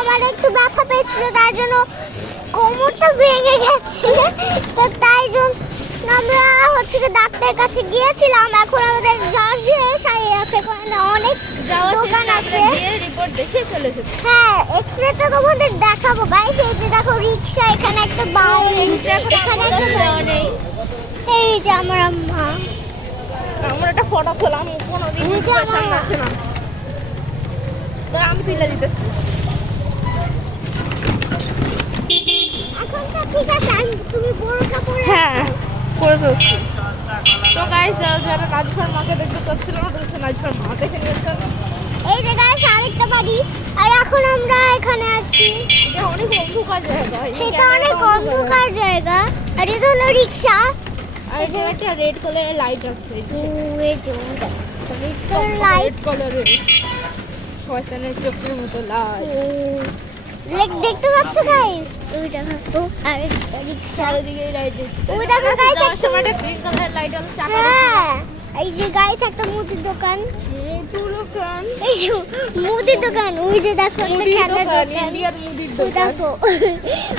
আমার একটু ব্যথা পেয়েছিল, তার জন্য কোমরটা ভেঙে গেছে। তো তাই জন্য আমরা হচ্ছে যে ডাক্তারের কাছে গিয়েছিলাম। এখন আমাদের যাওয়া শেষ, আর এখানে অনেক দোকান আছে। রিপোর্ট দেখে চলে এসেছি। হ্যাঁ, এক্সরেটা তোমাদের দেখাবো গাইস। এই যে দেখো রিক্সা, এখানে একটা বাড়ি, এখানে একটা নেই। এই যে আমার আম্মা। আমার একটা ফটো খোলাম, কোনোদিন সামনে আসে না। তো আমি তুলে দিতেছি। এখন তো ঠিক আছে, তুমি বোরকা পরে। হ্যাঁ, করে ফেলছি। তো গাইস, যারা নাজিফার মাকে দেখতে চাচ্ছিল না, তো নাজিফার মা দেখে নিয়েছেন। এই যে গাইস আরেকটা বাড়ি, আর এখন আমরা এখানে আছি। এটা অনেক অন্ধকার জায়গা। সেটা অনেক অন্ধকার জায়গা। আর এটা হলো রিক্সা। আর যে একটা রেড কালারের লাইট আছে। এই যে লাইট কালারের শয়তানের চোখের মতো লাল। দেখতে পাচ্ছ গাইস? ওই দেখো আরেকটা রিক্সা, চারিদিকে লাইট। ওই দেখো গাইস যাওয়ার সময় একটা গ্রিন কালারের লাইট আছে, চাকা। হ্যাঁ, এই যে গাইস একটা মুদির দোকান। দোকান, এই যে মুদির দোকান। ওই যে দেখো একটা খেলনার দোকান, ইন্ডিয়ার মুদির ওই দোকান। দেখো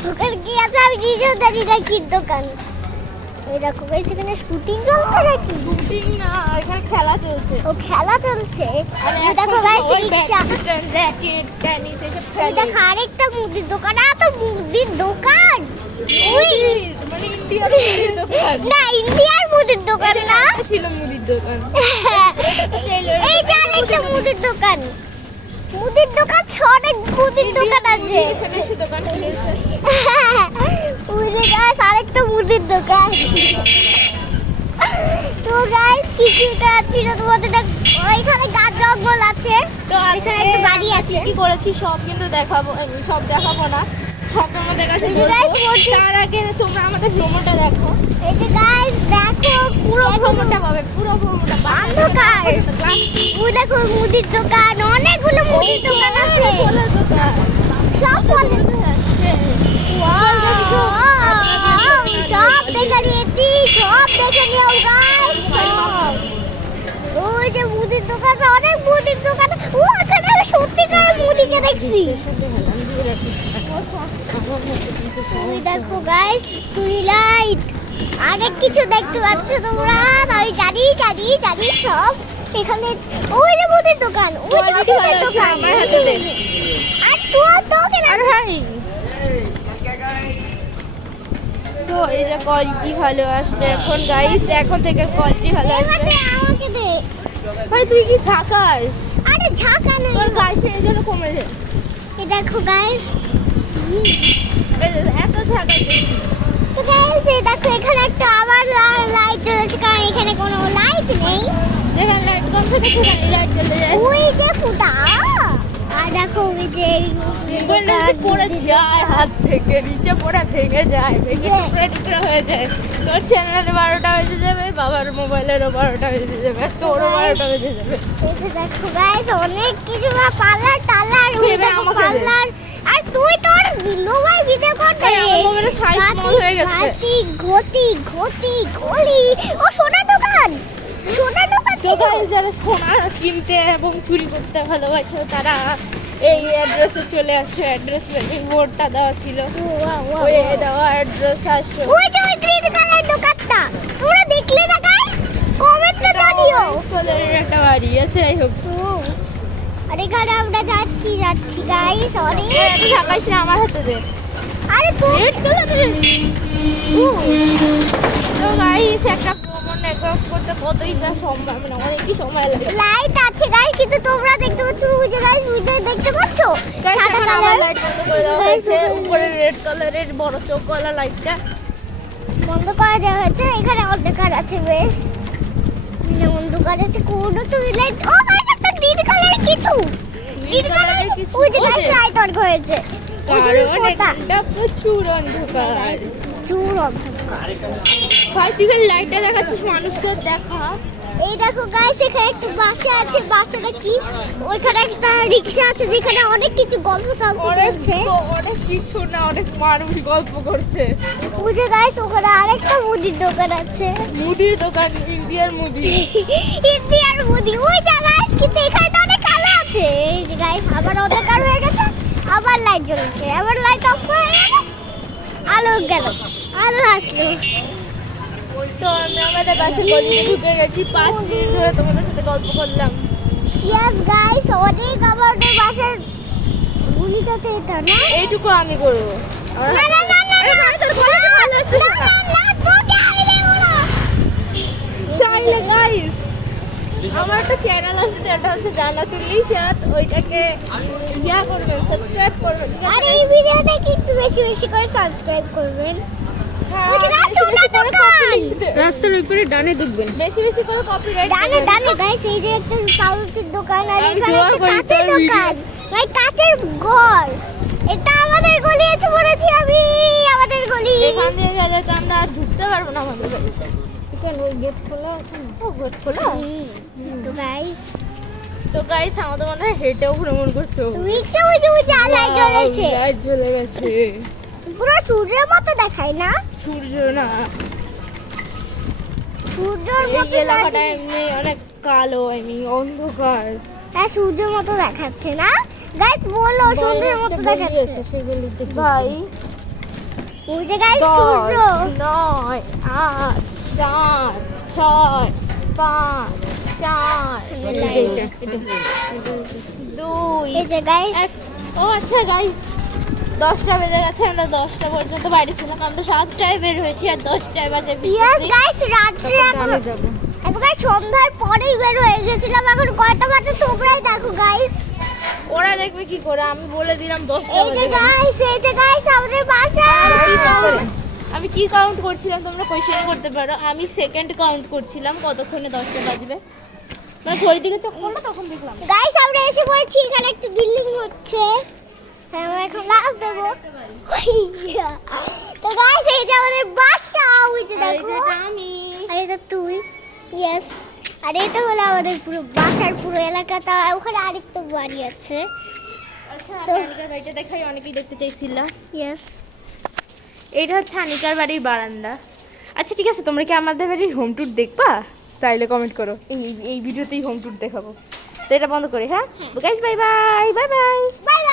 ওখানে কি আছে আমি নিজেও জানি না কি দোকান। এই দেখো গাইস এখানে শুটিং চলছে নাকি? শুটিং না, এখানে খেলা চলছে। ও খেলা চলছে। আর এই দেখো গাইস রিক্সা। র্যাকেট, টেনিস এসব এই খেলে। দেখো আরেকটা মুদির দোকান। তো মুদির দোকান, ওই মানে ইন্ডিয়ার মুদির দোকান না, ইন্ডিয়ার মুদির দোকান না। এটা ছিল মুদির দোকান। এই যে আরেকটা মুদির দোকান। মুদির দোকান অনেক মুদির দোকান আছে। এখানে এসে দোকান খুলেছে। ওই যে গাইস আরেকটা মুদির দোকান। তো গাইস কিছুটা ছিল তোমাদের ওইখানে গাছ জঙ্গল আছে। তো এখানে একটা বাড়ি আছে। কি করেছি সব কিন্তু দেখাবো, সব দেখাবো না, সব আমাদের কাছে এই যে guys, বলবো। তার আগে তোমরা আমাদের ভ্রমণটা দেখো। এই যে গাইস দেখো পুরো ভ্রমণটা পাবে, পুরো ভ্রমণটা অন্ধকার। ওই দেখো মুদির দোকান, অনেকগুলো মুদির দোকান আছে। ফলের দোকান, সব ফলের সব দেখে নিয়েছি, সব দেখে নিও গাইস সব। ওই যে মুদির দোকান, অনেক মুদির দোকান। ও এখানে আমি সত্যিকার মুদিকে দেখছি। ওই দেখো গাইস টুইলাইট, অনেক কিছু দেখতে পাচ্ছ তোমরা। আমি জানি জানি জানি সব। এখানে ওই যে মুদির দোকান, ওই যে মুদির দোকান। আমার হাতে দে। আর তো কেন? আর ভাই, তো এই যে কোয়ালিটি ভালো আসবে এখন গাইস, এখন থেকে কোয়ালিটি ভালো আসবে। আমাকে দে। ভাই তুই কি ঝাকাস? আরে ঝাঁকা নেই, তোর গাইস এই জন্য কমেছে। এই দেখো গাইস, এত ঝাকাস। তো গাইস এই দেখো এখানে একটা আবার লাইট জ্বলছে, কারণ এখানে কোনো লাইট নেই। যেখানে লাইট কম থাকে সেখানে লাইট জ্বলে যায়। ওই যে ফুটা। আর দেখো ওই যে নিচে পড়ে যায়, হাত থেকে নিচে পড়ে ভেঙে যায়, ভেঙে টুকরা টুকরা হয়ে যায়। তোর চ্যানেলের 12টা বেজে যাবে, বাবার মোবাইলেরও 12টা বেজে যাবে, তোরও 12টা বেজে যাবে। এই যে দেখো গাইস অনেক কিছু, পার্লার টালার, ওই ভেবে দেখো আমাকে দে। পার্লার। আর তুই তোর নোভাই ভিডিও করতে। ভাই, আমার মোবাইলের সাইজ স্মল হয়ে গেছে। ঘাটি ঘটি ঘটি গলি। ও সোনার দোকান, সোনার দোকান তো ছিল। গাইস, যারা সোনা কিনতে এবং চুরি করতে ভালোবাসো তারা এই অ্যাড্রেসে চলে আসছো। অ্যাড্রেস বোর্ডটা দেওয়া ছিল, ওই দেওয়া অ্যাড্রেস আসো। ওই যে ওই গ্রিন কালার দোকানটা তোমরা দেখলে না গাইস? কমেন্টে জানিও। তোদের একটা বাড়ি আছে, যাই হোক। আর এখানে আমরা যাচ্ছি গাইস অনেক। তুই থাকাইস না, আমার হাতে দে। আরে তুই রেড কালারের। তো গাইস, একটা ভ্রমণ একরকম করতে কতই না সময়, মানে অনেকই সময় লাগে। লাইট আছে গাইস, কিন্তু তোমরা দেখতে পাচ্ছ ওই যে গাইস, ওই যে দেখতে পাচ্ছ গাইস, সাদা এখন আমার কালার লাইট বন্ধ করে দেওয়া হয়েছে। উপরে রেড কালারের বড় চোখওয়ালা লাইটটা বন্ধ করে দেওয়া হয়েছে। এখানে অন্ধকার আছে বেশ, অন্ধকার আছে। কোনো তো লাইট। ও গাইস একটা গ্রিন কালার কিছু, নীল কালারের কিছু ওই যে গাইস বোঝে? লাইট অন হয়েছে। কারণ এখানটা প্রচুর অন্ধকার। চুর অন্ধকার। ভাই তুই লাইটটা দেখাচ্ছিস, মানুষদের দেখা। এই দেখো গাইস এখানে একটা বাসা আছে। বাসাটা কি? ওইখানে একটা রিক্সা আছে যেখানে অনেক কিছু গল্প করছে। অনেক কিছু না, অনেক মানুষ গল্প করছে। বুঝে গাইস ওখানে আরেকটা মুদির দোকান আছে। মুদির দোকান, ইন্ডিয়ার মুদি। ইন্ডিয়ার মুদি। ওই যে গাইস কিন্তু এখানে তো অনেক আলো আছে। এই যে গাইস আবার অন্ধকার হয়ে গেছে। আবার লাইট জ্বলছে, আবার লাইট অফ করে গেল, আলো গেল, আলো আসলো। তো আমরা আমাদের বাসে গলিতে ঢুকে গেছি, 5 মিনিট ধরে তোমাদের সাথে গল্প করলাম। ইয়েস গাইস, অনেক আমাদের বাসার গুলিটাতে এটা না। এইটুকু আমি করবো। না না না না আরে ভাই, তোর গলাটা ভালো আসতেছে না। তোকে আমি দেব না। চাইলে গাইস আমার একটা চ্যানেল আছে, যেটা হচ্ছে জান্নাতুল নিশাত, ওইটাকে ইয়া করবেন, সাবস্ক্রাইব করবেন, ঠিক আর আছে? এই ভিডিওটা কিন্তু বেশি বেশি করে সাবস্ক্রাইব করবেন। হ্যাঁ, ওই যে বেশি বেশি করে দোকান। রাস্তার ওইপারে ডানে দেখবেন, বেশি বেশি করে কপিরাইট ডানে ডানে গাইস, এই যে একটা পাউরুটির দোকান আর আমি এখানে দোয়া একটা করি কাঁচের তোর দোকান, ভাই কাঁচের ঘর। এটা আমাদের গলি এসে পড়েছি আমি, আমাদের গলি। এখান দিয়ে গেলে তো আমরা আর ঢুকতে পারবো না আমাদের বাড়িতে। কেন ওই গেট খোলা আছে না? ও গেট খোলা। তো গাইস, তো গাইস আমাদের মনে হয় হেঁটেও ভ্রমণ করতে হবে। রিক্সা ওই যে লাইট জ্বলেছে, লাইট জ্বলে গেছে। পুরো সূর্যের মতো দেখায় না? সূর্য না, সূর্যের এই মতো এলাকাটা দেখাচ্ছে। এমনি অনেক কালো, অন্ধকার। হ্যাঁ সূর্যের মতো দেখাচ্ছে না গাইস? বলো সূর্যের মতো দেখাচ্ছে। ভাই ওই যে গাইস 10, সূর্য। 9, 8, 7, 6, 5, 4, দুই, এই যে গাইস, এক। ও আচ্ছা গাইস, 10টা বেজে গেছে, আমরা 10টা পর্যন্ত বাড়ি ছিলাম, আমরা 7টায় বের হয়েছি আর 10টায় বাজে ইয়েস গাইস, রাত্রে একবার সন্ধ্যার পরেই বের হয়ে গেছিলাম। এখন কয়টা বাজে তোমরাই দেখো গাইস। ওরা দেখবে কি করে? আমি বলে দিলাম 10টা এই যে বাজে। গাইস, এই যে গাইস আমাদের বাসা। আমি কি কাউন্ট করছিলাম তোমরা কোয়েশ্চেন করতে পারো। আমি সেকেন্ড কাউন্ট করছিলাম কতক্ষণে 10টা বাজবে, মানে ঘড়ির দিকে চোখ করলো তখন দেখলাম। গাইস আমরা এসে পড়েছি, এখানে একটা বিল্ডিং হচ্ছে। হ্যাঁ আমরা এখন লাভ দেবো। তো গাইস এই যে আমাদের বাসা, ওই যে আর এই দেখো। যে এটা আমি। আর এটা তুই। ইয়েস। আর এটা হলো আমাদের পুরো বাসার পুরো এলাকাটা, ওখানে আরেকটা বাড়ি আছে। আচ্ছা তো- আনিকার বাড়িটা দেখাই, অনেকেই দেখতে চাইছিল। ইয়েস। এইটা হচ্ছে আনিকার বাড়ির বারান্দা। আচ্ছা ঠিক আছে, তোমরা কি আমাদের বাড়ির হোম ট্যুর দেখবা? তাইলে কমেন্ট করো, এই ভিডিওতেই হোম ট্যুর দেখাবো। তো এটা বন্ধ করি, হ্যাঁ guys, bye bye bye bye. Bye bye.